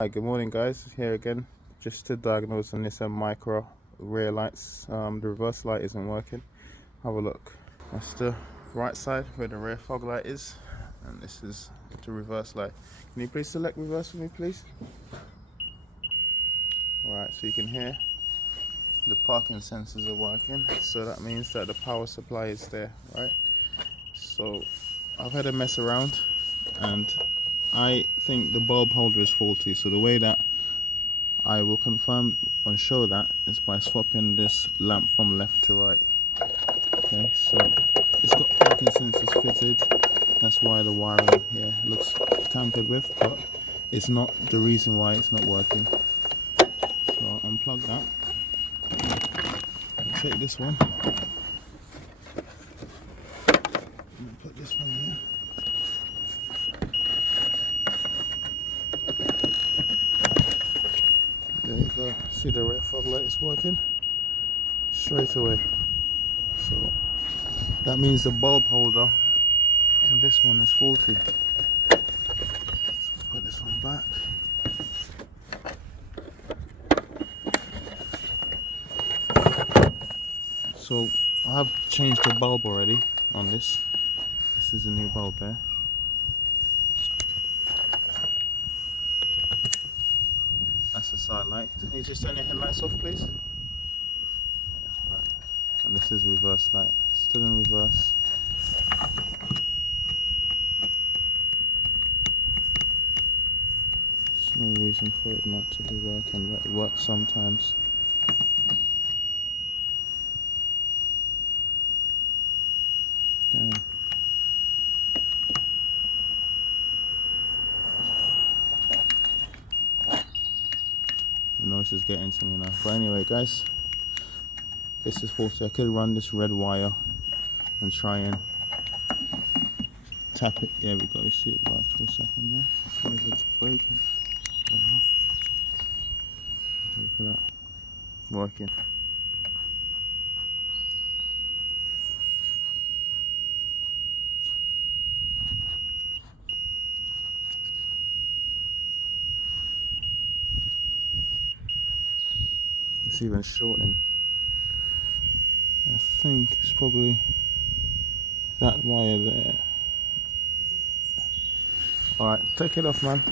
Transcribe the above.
Hi, good morning guys, here again just to diagnose the Nissan Micra rear lights. The reverse light isn't working. Have a look. That's the right side where the rear fog light is, and this is the reverse light. Can you please select reverse for me please? Alright, so you can hear the parking sensors are working, so that means that the power supply is there, right? So I've had a mess around and I think the bulb holder is faulty, so the way that I will confirm and show that is by swapping this lamp from left to right. Okay, so it's got parking sensors fitted. That's why the wiring here looks tampered with, but it's not the reason why it's not working. So I'll unplug that. I'll take this one and put this one here. There you go. See the rear fog light is working straight away. So that means the bulb holder and this one is faulty. So put this one back. So I have changed the bulb already on this. This is a new bulb there. That's the side light. Can you just turn your headlights off please? Yeah, right. And this is reverse light. Still in reverse. There's no reason for it not to be working, but it works sometimes. Damn. The noise is getting to me now. But anyway guys, this is faulty. I could run this red wire and try and tap it. There we go. You see it right for a second there. There's a break. Look at that. Working. It's even shorting. I think it's probably that wire there. Alright, take it off man.